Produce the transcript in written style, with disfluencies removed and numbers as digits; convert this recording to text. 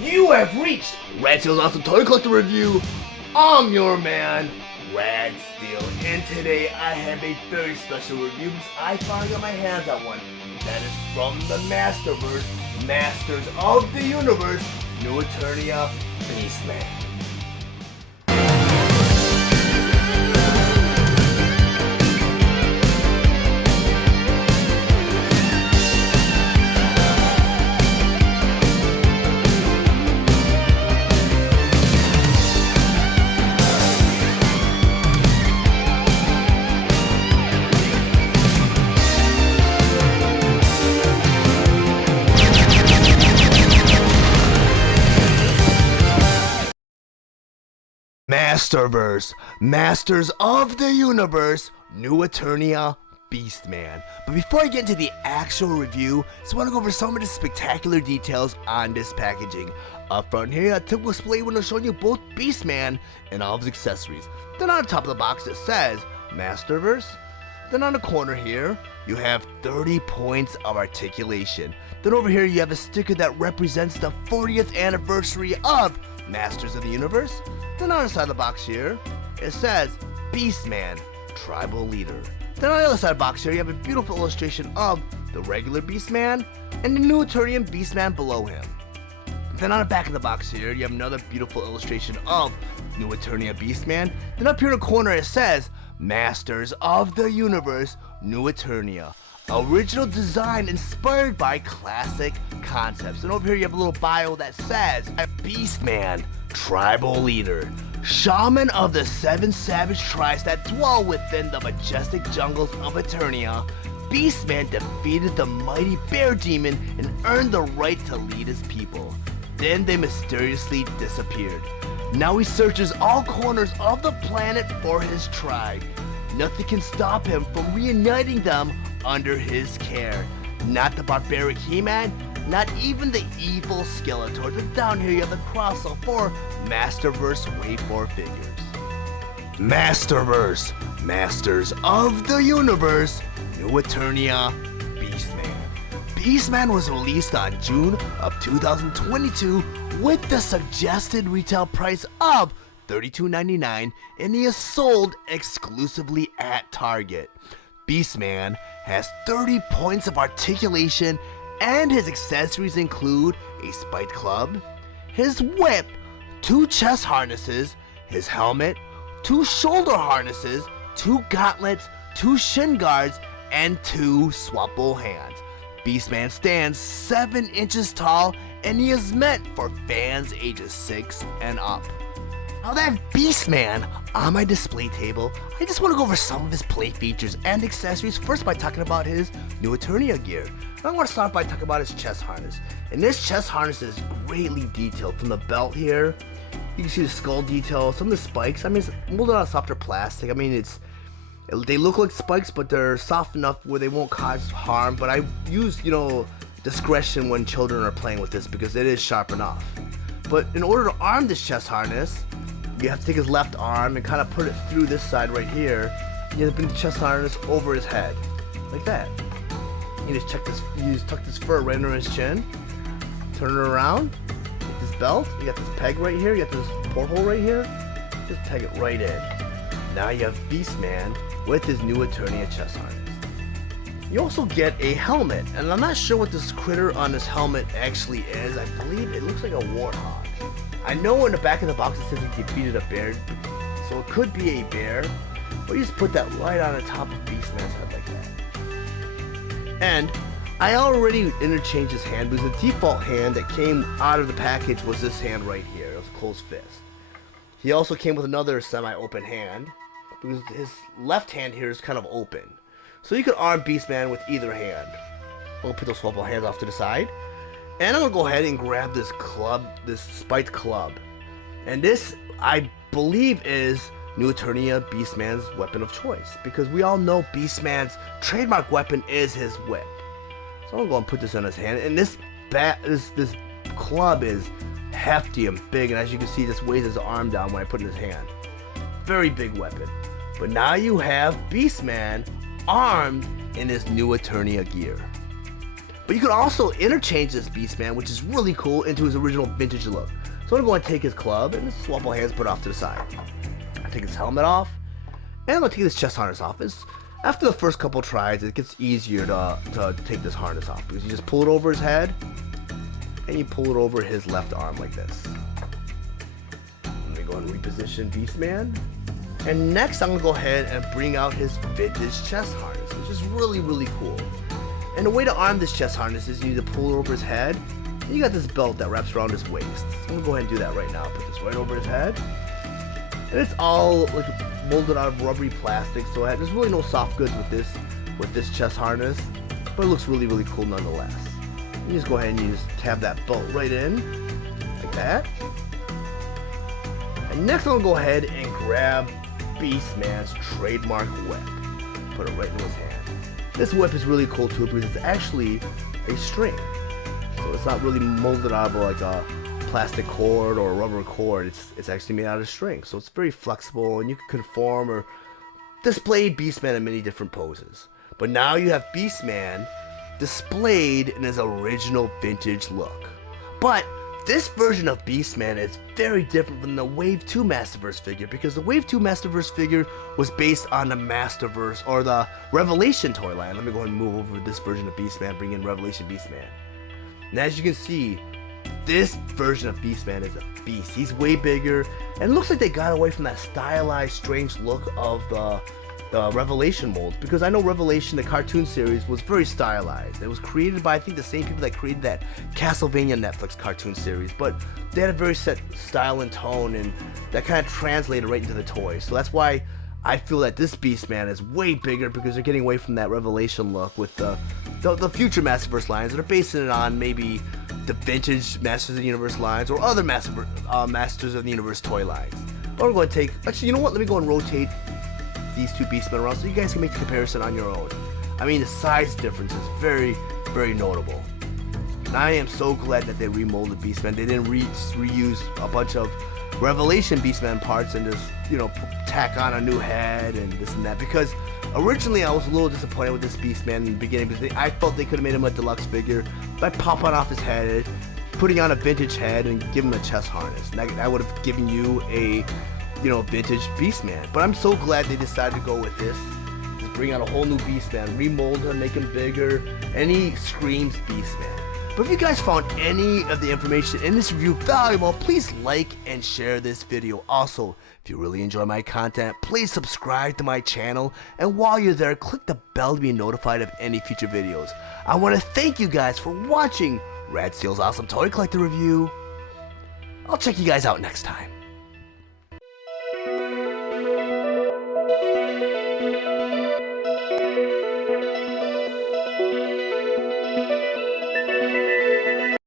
You have reached Red Steele's Awesome Toy Collector Review. I'm your man, Rad Steele, and today I have a very special review because I finally got my hands on one. That is from the Masterverse, Masters of the Universe, New Eternia, Beastman. Masterverse, Masters of the Universe, New Eternia, Beastman. But before I get into the actual review, I just want to go over some of the spectacular details on this packaging. Up front here, a typical display window showing you both Beastman and all of his accessories. Then on the top of the box it says Masterverse. Then on the corner here, you have 30 points of articulation. Then over here you have a sticker that represents the 40th anniversary of Masters of the Universe. Then on the side of the box here, it says Beastman, Tribal Leader. Then on the other side of the box here, you have a beautiful illustration of the regular Beastman and the New Eternian Beastman below him. Then on the back of the box here, you have another beautiful illustration of New Eternia Beastman. Then up here in the corner it says Masters of the Universe, New Eternia. Original design inspired by classic concepts. And over here you have a little bio that says Beastman, Tribal Leader, Shaman of the 7 savage tribes that dwell within the majestic jungles of Eternia. Beastman defeated the mighty bear demon and earned the right to lead his people. Then they mysteriously disappeared. Now he searches all corners of the planet for his tribe. Nothing can stop him from reuniting them under his care. Not the barbaric He-Man, not even the evil Skeletor. Then down here you have the cross of 4 Masterverse Wave 4 figures. Masterverse, Masters of the Universe, New Eternia, Beastman. Beastman was released on June of 2022 with the suggested retail price of $32.99 and he is sold exclusively at Target. Beastman has 30 points of articulation and his accessories include a spiked club, his whip, 2 chest harnesses, his helmet, 2 shoulder harnesses, 2 gauntlets, 2 shin guards, and 2 swappable hands. Beastman stands 7 inches tall and he is meant for fans ages 6 and up. Now that I have Beastman on my display table, I just want to go over some of his play features and accessories first by talking about his New Eternia gear. I want to start by talking about his chest harness. And this chest harness is greatly detailed from the belt here. You can see the skull detail, some of the spikes. I mean, it's molded out of softer plastic. I mean, they look like spikes, but they're soft enough where they won't cause harm. But I use, discretion when children are playing with this because it is sharp enough. But in order to arm this chest harness, you have to take his left arm and kind of put it through this side right here. You have to bring the chest harness over his head, like that. You just tuck this fur right under his chin, turn it around, get this belt, you got this peg right here, you got this porthole right here, just peg it right in. Now you have Beastman with his New Eternia chest harness. You also get a helmet, and I'm not sure what this critter on this helmet actually is. I believe it looks like a warthog. I know in the back of the box it says he defeated a bear, so it could be a bear, but you just put that right on the top of Beastman's head like that. And I already interchanged his hand because the default hand that came out of the package was this hand right here. It was a closed fist. He also came with another semi-open hand because his left hand here is kind of open. So you could arm Beastman with either hand. We'll put those swappable hands off to the side. And I'm going to go ahead and grab this club, this spiked club. And this, I believe, is New Eternia Beastman's weapon of choice. Because we all know Beastman's trademark weapon is his whip. So I'm going to go and put this in his hand. And this club is hefty and big. And as you can see, this weighs his arm down when I put it in his hand. Very big weapon. But now you have Beastman armed in his New Eternia gear. But you can also interchange this Beastman, which is really cool, into his original vintage look. So I'm going to go and take his club and swap all hands and put it off to the side. I take his helmet off, and I'm going to take this chest harness off. After the first couple tries, it gets easier to take this harness off, because you just pull it over his head, and you pull it over his left arm like this. Let me go and reposition Beastman. And next, I'm going to go ahead and bring out his vintage chest harness, which is really, really cool. And the way to arm this chest harness is you need to pull it over his head, and you got this belt that wraps around his waist. So I'm going to go ahead and do that right now. Put this right over his head. And it's all like molded out of rubbery plastic, so there's really no soft goods with this chest harness, but it looks really, really cool nonetheless. You just go ahead and you just tab that belt right in, like that. And next I'm going to go ahead and grab Beastman's trademark whip. Put it right in his hand. This whip is really cool too because it's actually a string. So it's not really molded out of like a plastic cord or a rubber cord. It's actually made out of string. So it's very flexible and you can conform or display Beastman in many different poses. But now you have Beastman displayed in his original vintage look. But this version of Beastman is very different from the Wave 2 Masterverse figure, because the Wave 2 Masterverse figure was based on the Masterverse or the Revelation toy line. Let me go ahead and move over this version of Beastman, bring in Revelation Beastman. And as you can see, this version of Beastman is a beast. He's way bigger, and it looks like they got away from that stylized, strange look of the Revelation molds, because I know Revelation, the cartoon series, was very stylized. It was created by, I think, the same people that created that Castlevania Netflix cartoon series, but they had a very set style and tone, and that kind of translated right into the toy. So that's why I feel that this Beastman is way bigger, because they're getting away from that Revelation look with the future Masterverse lines that are basing it on maybe the vintage Masters of the Universe lines or other Masters of the Universe toy lines. But we're going to take, actually, you know what? Let me go and rotate these two Beastmen around so you guys can make the comparison on your own. I mean, the size difference is very, very notable. And I am so glad that they remolded Beastman. They didn't reuse a bunch of Revelation Beastman parts and just, tack on a new head and this and that. Because originally I was a little disappointed with this Beastman in the beginning, because I felt they could have made him a deluxe figure by popping off his head, putting on a vintage head, and giving him a chest harness. And that would have given you a vintage Beastman. But I'm so glad they decided to go with this. Just bring out a whole new Beastman, remold him, make him bigger, and he screams Beastman. But if you guys found any of the information in this review valuable, please like and share this video. Also, if you really enjoy my content, please subscribe to my channel, and while you're there, click the bell to be notified of any future videos. I want to thank you guys for watching Rad Steele's Awesome Toy Collector Review. I'll check you guys out next time.